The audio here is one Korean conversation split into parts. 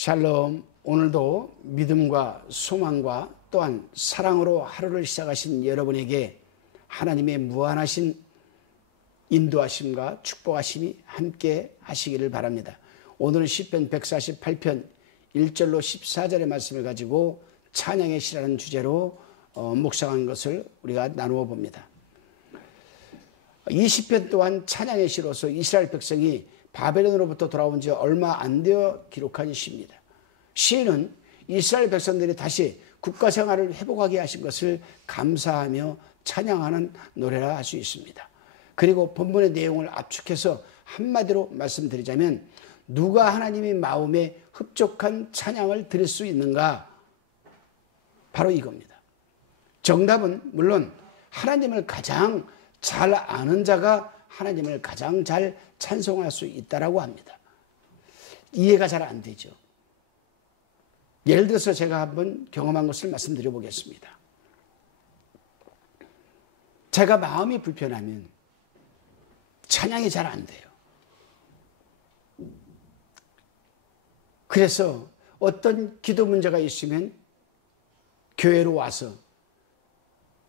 샬롬. 오늘도 믿음과 소망과 또한 사랑으로 하루를 시작하신 여러분에게 하나님의 무한하신 인도하심과 축복하심이 함께 하시기를 바랍니다. 오늘은 시편 148편 1절로 14절의 말씀을 가지고 찬양의 시라는 주제로 묵상한 것을 우리가 나누어 봅니다. 이 시편 또한 찬양의 시로서 이스라엘 백성이 바벨론으로부터 돌아온 지 얼마 안 되어 기록한 시입니다. 시인은 이스라엘 백성들이 다시 국가 생활을 회복하게 하신 것을 감사하며 찬양하는 노래라 할 수 있습니다. 그리고 본문의 내용을 압축해서 한마디로 말씀드리자면 누가 하나님의 마음에 흡족한 찬양을 드릴 수 있는가? 바로 이겁니다. 정답은 물론 하나님을 가장 잘 아는 자가 하나님을 가장 잘 찬송할 수 있다라고 합니다. 이해가 잘 안 되죠. 예를 들어서 제가 한번 경험한 것을 말씀드려 보겠습니다. 제가 마음이 불편하면 찬양이 잘 안 돼요. 그래서 어떤 기도 문제가 있으면 교회로 와서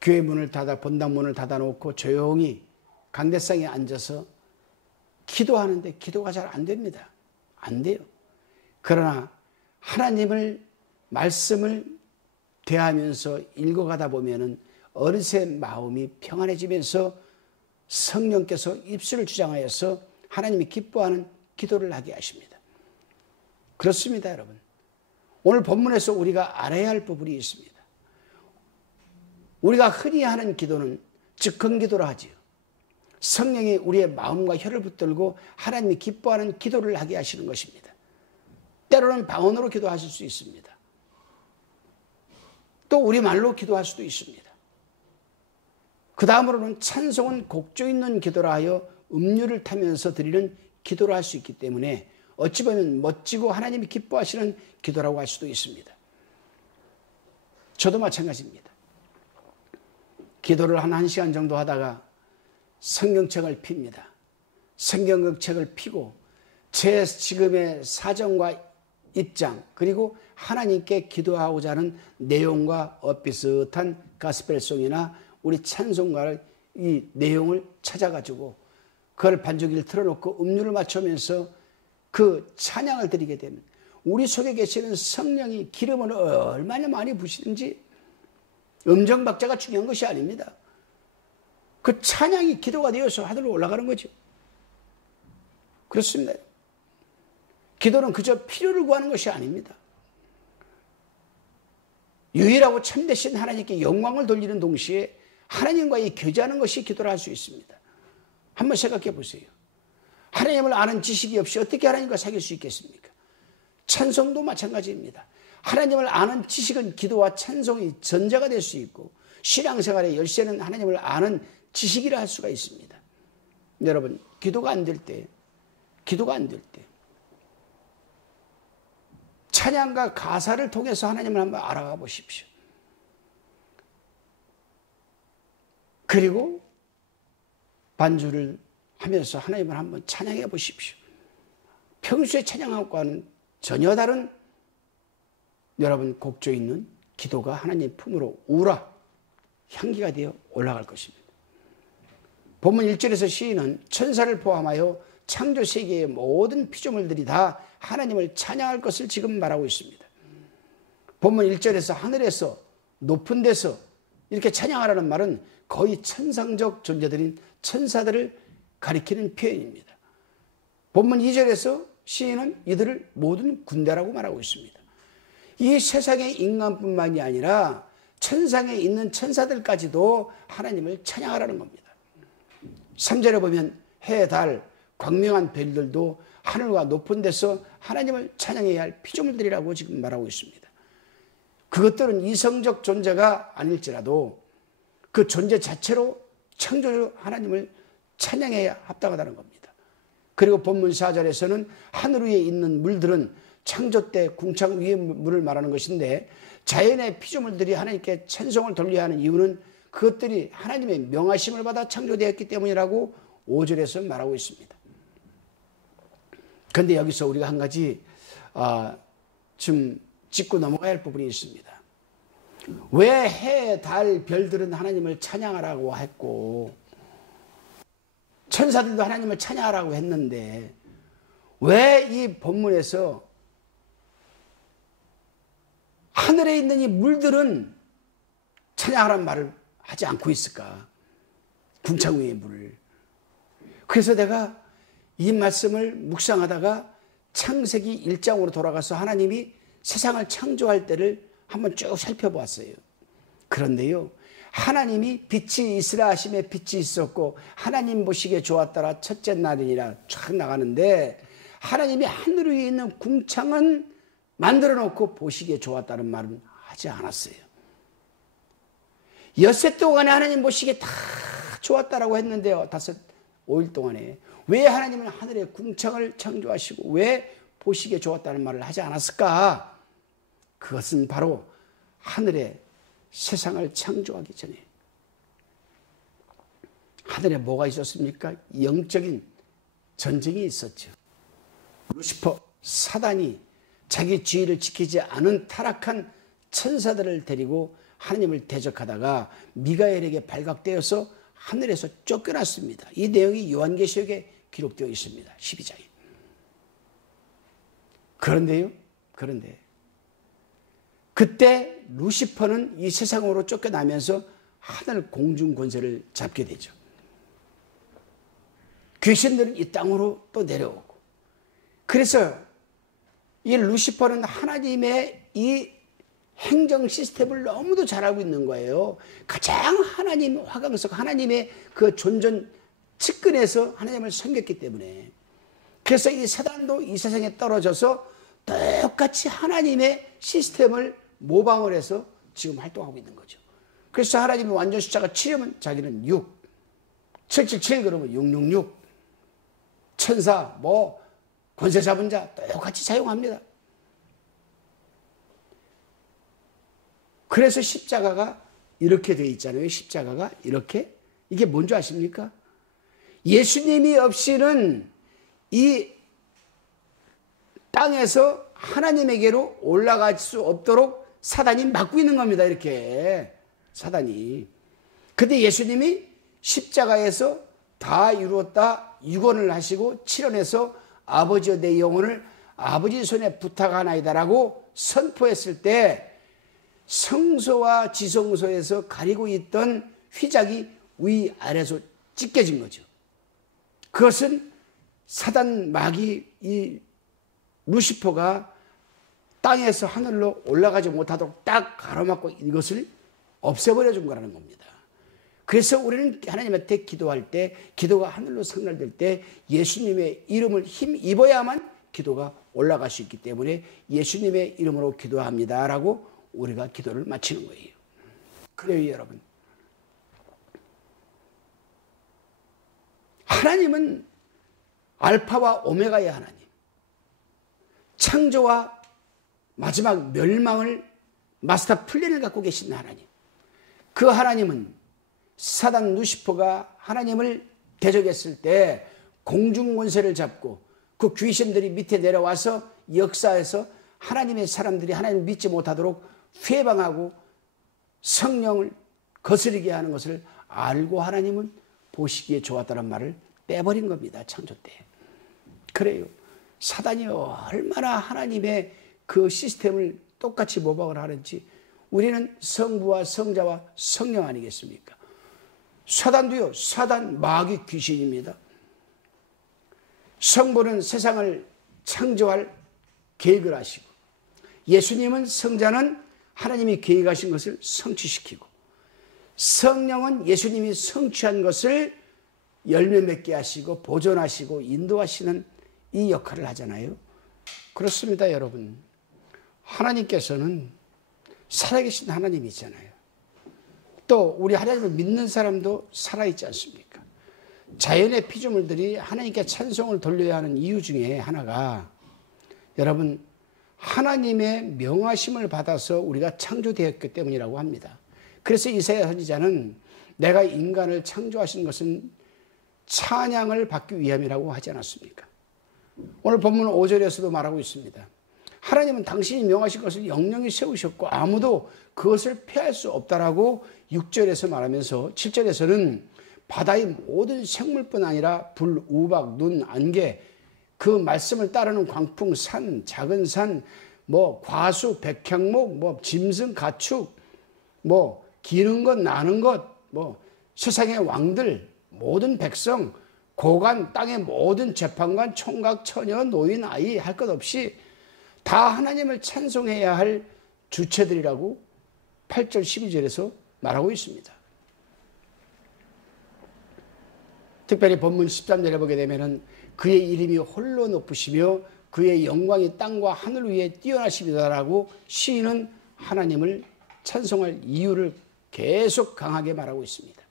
교회 문을 본당 문을 닫아놓고 조용히 강대상에 앉아서 기도하는데 기도가 잘 안 됩니다. 안 돼요. 그러나 하나님을 말씀을 대하면서 읽어가다 보면은 어느새 마음이 평안해지면서 성령께서 입술을 주장하여서 하나님이 기뻐하는 기도를 하게 하십니다. 그렇습니다, 여러분. 오늘 본문에서 우리가 알아야 할 부분이 있습니다. 우리가 흔히 하는 기도는 즉흥 기도라 하지요. 성령이 우리의 마음과 혀를 붙들고 하나님이 기뻐하는 기도를 하게 하시는 것입니다. 때로는 방언으로 기도하실 수 있습니다. 또 우리말로 기도할 수도 있습니다. 그 다음으로는 찬송은 곡조 있는 기도라 하여 음률을 타면서 드리는 기도를 할 수 있기 때문에 어찌 보면 멋지고 하나님이 기뻐하시는 기도라고 할 수도 있습니다. 저도 마찬가지입니다. 기도를 한 1시간 정도 하다가 성경책을 핍니다. 성경책을 피고 제 지금의 사정과 입장 그리고 하나님께 기도하고자 하는 내용과 엇비슷한 가스펠송이나 우리 찬송가를 이 내용을 찾아가지고 그걸 반주기를 틀어놓고 음률을 맞추면서 그 찬양을 드리게 되면 우리 속에 계시는 성령이 기름을 얼마나 많이 부시는지 음정박자가 중요한 것이 아닙니다. 그 찬양이 기도가 되어서 하늘로 올라가는 거죠. 그렇습니다. 기도는 그저 필요를 구하는 것이 아닙니다. 유일하고 참되신 하나님께 영광을 돌리는 동시에 하나님과의 교제하는 것이 기도를 할 수 있습니다. 한번 생각해 보세요. 하나님을 아는 지식이 없이 어떻게 하나님과 사귈 수 있겠습니까? 찬송도 마찬가지입니다. 하나님을 아는 지식은 기도와 찬송이 전자가 될 수 있고 신앙생활의 열쇠는 하나님을 아는 지식이라 할 수가 있습니다. 여러분, 기도가 안 될 때 찬양과 가사를 통해서 하나님을 한번 알아가 보십시오. 그리고 반주를 하면서 하나님을 한번 찬양해 보십시오. 평소에 찬양하고는 전혀 다른 여러분 곡조 있는 기도가 하나님 품으로 우라 향기가 되어 올라갈 것입니다. 본문 1절에서 시인은 천사를 포함하여 창조 세계의 모든 피조물들이 다 하나님을 찬양할 것을 지금 말하고 있습니다. 본문 1절에서 하늘에서 높은 데서 이렇게 찬양하라는 말은 거의 천상적 존재들인 천사들을 가리키는 표현입니다. 본문 2절에서 시인은 이들을 모든 군대라고 말하고 있습니다. 이 세상의 인간뿐만이 아니라 천상에 있는 천사들까지도 하나님을 찬양하라는 겁니다. 3절에 보면 해, 달, 광명한 별들도 하늘과 높은 데서 하나님을 찬양해야 할 피조물들이라고 지금 말하고 있습니다. 그것들은 이성적 존재가 아닐지라도 그 존재 자체로 창조주 하나님을 찬양해야 합당하다는 겁니다. 그리고 본문 4절에서는 하늘 위에 있는 물들은 창조 때 궁창 위의 물을 말하는 것인데 자연의 피조물들이 하나님께 찬송을 돌려야 하는 이유는 그것들이 하나님의 명하심을 받아 창조되었기 때문이라고 5절에서 말하고 있습니다. 그런데 여기서 우리가 한 가지 좀 짚고 넘어가야 할 부분이 있습니다. 왜 해, 달, 별들은 하나님을 찬양하라고 했고 천사들도 하나님을 찬양하라고 했는데 왜 이 본문에서 하늘에 있는 이 물들은 찬양하라는 말을 하지 않고 있을까? 궁창 위의 물을. 그래서 내가 이 말씀을 묵상하다가 창세기 1장으로 돌아가서 하나님이 세상을 창조할 때를 한번 쭉 살펴보았어요. 그런데요, 하나님이 빛이 있으라 하심에 빛이 있었고 하나님 보시기에 좋았더라 첫째 날이니라 쫙 나가는데 하나님이 하늘 위에 있는 궁창은 만들어 놓고 보시기에 좋았다는 말은 하지 않았어요. 엿새 동안에 하나님 보시기에 다 좋았다라고 했는데요. 5일 동안에 왜 하나님은 하늘의 궁창을 창조하시고 왜 보시기에 좋았다는 말을 하지 않았을까? 그것은 바로 하늘의 세상을 창조하기 전에 하늘에 뭐가 있었습니까? 영적인 전쟁이 있었죠. 루시퍼, 사단이 자기 지위를 지키지 않은 타락한 천사들을 데리고 하나님을 대적하다가 미가엘에게 발각되어서 하늘에서 쫓겨났습니다. 이 내용이 요한계시록에 기록되어 있습니다. 12장에. 그런데 그때 루시퍼는 이 세상으로 쫓겨나면서 하늘 공중 권세를 잡게 되죠. 귀신들은 이 땅으로 또 내려오고. 그래서 이 루시퍼는 하나님의 이 행정 시스템을 너무도 잘 알고 있는 거예요. 가장 하나님 화강석, 하나님의 그 존전 측근에서 하나님을 섬겼기 때문에. 그래서 이 사단도 이 세상에 떨어져서 똑같이 하나님의 시스템을 모방을 해서 지금 활동하고 있는 거죠. 그래서 하나님이 완전 숫자가 7이면 자기는 6, 777 그러면 666, 천사, 권세 잡은 자 똑같이 사용합니다. 그래서 십자가가 이렇게 되어 있잖아요. 십자가가 이렇게. 이게 뭔지 아십니까? 예수님이 없이는 이 땅에서 하나님에게로 올라갈 수 없도록 사단이 막고 있는 겁니다. 이렇게 사단이. 근데 예수님이 십자가에서 다 이루었다 유언을 하시고 7원에서 아버지여 내 영혼을 아버지 손에 부탁하나이다라고 선포했을 때 성소와 지성소에서 가리고 있던 휘장이 위아래에서 찢겨진 거죠. 그것은 사단 마귀 이 루시퍼가 땅에서 하늘로 올라가지 못하도록 딱 가로막고 이것을 없애버려 준 거라는 겁니다. 그래서 우리는 하나님한테 기도할 때 기도가 하늘로 상달될 때 예수님의 이름을 힘입어야만 기도가 올라갈 수 있기 때문에 예수님의 이름으로 기도합니다라고 우리가 기도를 마치는 거예요. 그래요, 여러분. 하나님은 알파와 오메가의 하나님, 창조와 마지막 멸망을 마스터 플랜을 갖고 계신 하나님. 그 하나님은 사단 루시퍼가 하나님을 대적했을 때 공중 권세를 잡고 그 귀신들이 밑에 내려와서 역사에서 하나님의 사람들이 하나님을 믿지 못하도록 회방하고 성령을 거스르게 하는 것을 알고 하나님은 보시기에 좋았다는 말을 빼버린 겁니다. 창조 때. 그래요. 사단이 얼마나 하나님의 그 시스템을 똑같이 모방을 하는지 우리는 성부와 성자와 성령 아니겠습니까? 사단도요. 사단 마귀 귀신입니다. 성부는 세상을 창조할 계획을 하시고 예수님은 성자는 하나님이 계획하신 것을 성취시키고 성령은 예수님이 성취한 것을 열매 맺게 하시고 보존하시고 인도하시는 이 역할을 하잖아요. 그렇습니다, 여러분. 하나님께서는 살아계신 하나님이잖아요. 또 우리 하나님을 믿는 사람도 살아있지 않습니까? 자연의 피조물들이 하나님께 찬송을 돌려야 하는 이유 중에 하나가 여러분 하나님의 명하심을 받아서 우리가 창조되었기 때문이라고 합니다. 그래서 이사야 선지자는 내가 인간을 창조하신 것은 찬양을 받기 위함이라고 하지 않았습니까? 오늘 본문 5절에서도 말하고 있습니다. 하나님은 당신이 명하신 것을 영영히 세우셨고 아무도 그것을 피할 수 없다라고 6절에서 말하면서 7절에서는 바다의 모든 생물뿐 아니라 불, 우박, 눈, 안개, 그 말씀을 따르는 광풍, 산, 작은 산, 과수, 백향목, 짐승, 가축, 기는 것, 나는 것, 세상의 왕들, 모든 백성, 고관, 땅의 모든 재판관, 총각, 처녀, 노인, 아이 할 것 없이 다 하나님을 찬송해야 할 주체들이라고 8절 12절에서 말하고 있습니다. 특별히 본문 13절에 보게 되면은 그의 이름이 홀로 높으시며 그의 영광이 땅과 하늘 위에 뛰어나십니다라고 시인은 하나님을 찬송할 이유를 계속 강하게 말하고 있습니다.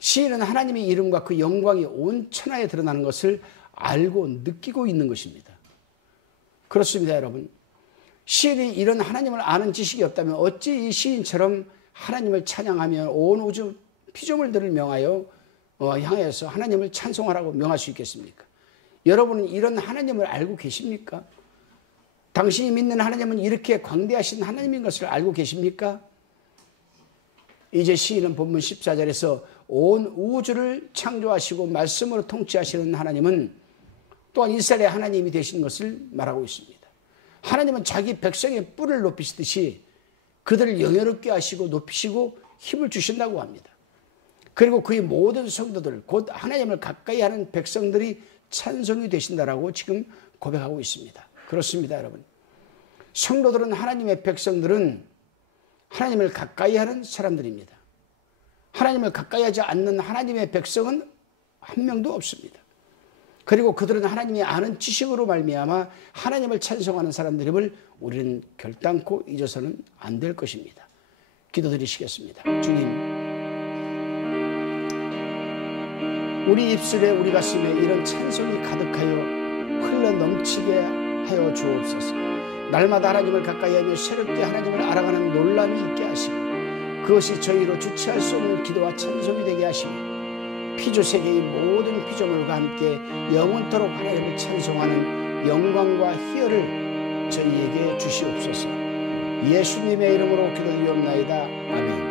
시인은 하나님의 이름과 그 영광이 온 천하에 드러나는 것을 알고 느끼고 있는 것입니다. 그렇습니다, 여러분. 시인이 이런 하나님을 아는 지식이 없다면 어찌 이 시인처럼 하나님을 찬양하며 온 우주 피조물들을 명하여 향해서 하나님을 찬송하라고 명할 수 있겠습니까? 여러분은 이런 하나님을 알고 계십니까? 당신이 믿는 하나님은 이렇게 광대하신 하나님인 것을 알고 계십니까? 이제 시인은 본문 14절에서 온 우주를 창조하시고 말씀으로 통치하시는 하나님은 또한 이스라엘의 하나님이 되신 것을 말하고 있습니다. 하나님은 자기 백성의 뿔을 높이시듯이 그들을 영예롭게 하시고 높이시고 힘을 주신다고 합니다. 그리고 그의 모든 성도들, 곧 하나님을 가까이 하는 백성들이 찬송이 되신다라고 지금 고백하고 있습니다. 그렇습니다, 여러분. 성도들은 하나님의 백성들은 하나님을 가까이 하는 사람들입니다. 하나님을 가까이 하지 않는 하나님의 백성은 한 명도 없습니다. 그리고 그들은 하나님이 아는 지식으로 말미암아 하나님을 찬송하는 사람들임을 우리는 결단코 잊어서는 안 될 것입니다. 기도드리시겠습니다. 주님, 우리 입술에 우리 가슴에 이런 찬송이 가득하여 흘러 넘치게 하여 주옵소서. 날마다 하나님을 가까이 하며 새롭게 하나님을 알아가는 놀람이 있게 하시고 그것이 저희로 주체할 수 없는 기도와 찬송이 되게 하시며 피조세계의 모든 피조물과 함께 영원토록 하나님을 찬송하는 영광과 희열을 저희에게 주시옵소서. 예수님의 이름으로 기도드리옵나이다. 아멘.